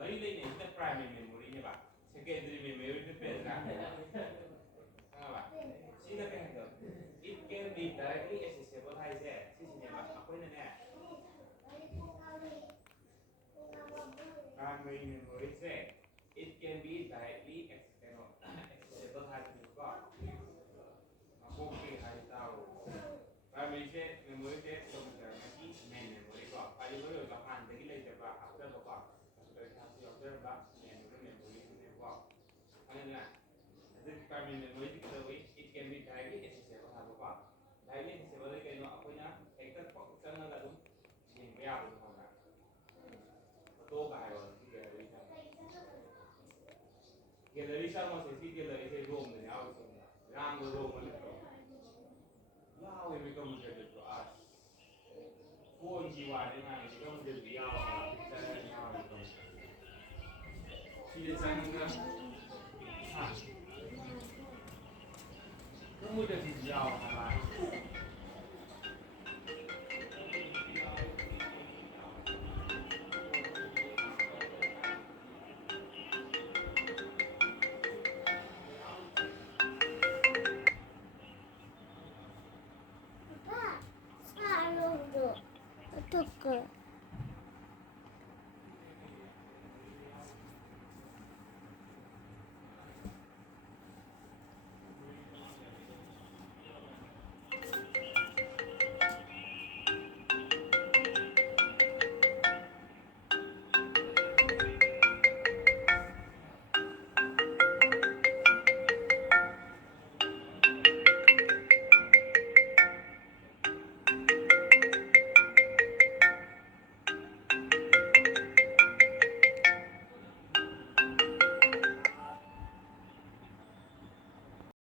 머리 레이는 일단 primary memory 해봐. secondary memory depends on 봐봐. 시작해서 it can be directly accessible 하이세 시시네봐. 아코이는 해. primary memory 세 it can be directly accessible 하이니까 아코기 하이다고. primary 세 memory 세 컴퓨터기 main memory 거. 파일을 여기가 한대기 레이저가 앞에서 봐. 그래서 observe memory 거. 하는데 the primary memory it can be directly accessible 하고 directly accessible 그러니까 아코이나 액터 꼭 짱나가 좀 진행해야 하는 거다. 또 가요. 갤러리 샤워에서 갤러리에서 롬을 하고 있습니다. 랑도 롬을 했죠. 야왜 이렇게 문제를 또 아. 폰 지와는 아니 지금 문제를 야와 빅자는 야와 시대장은 아. 너무 대지 야와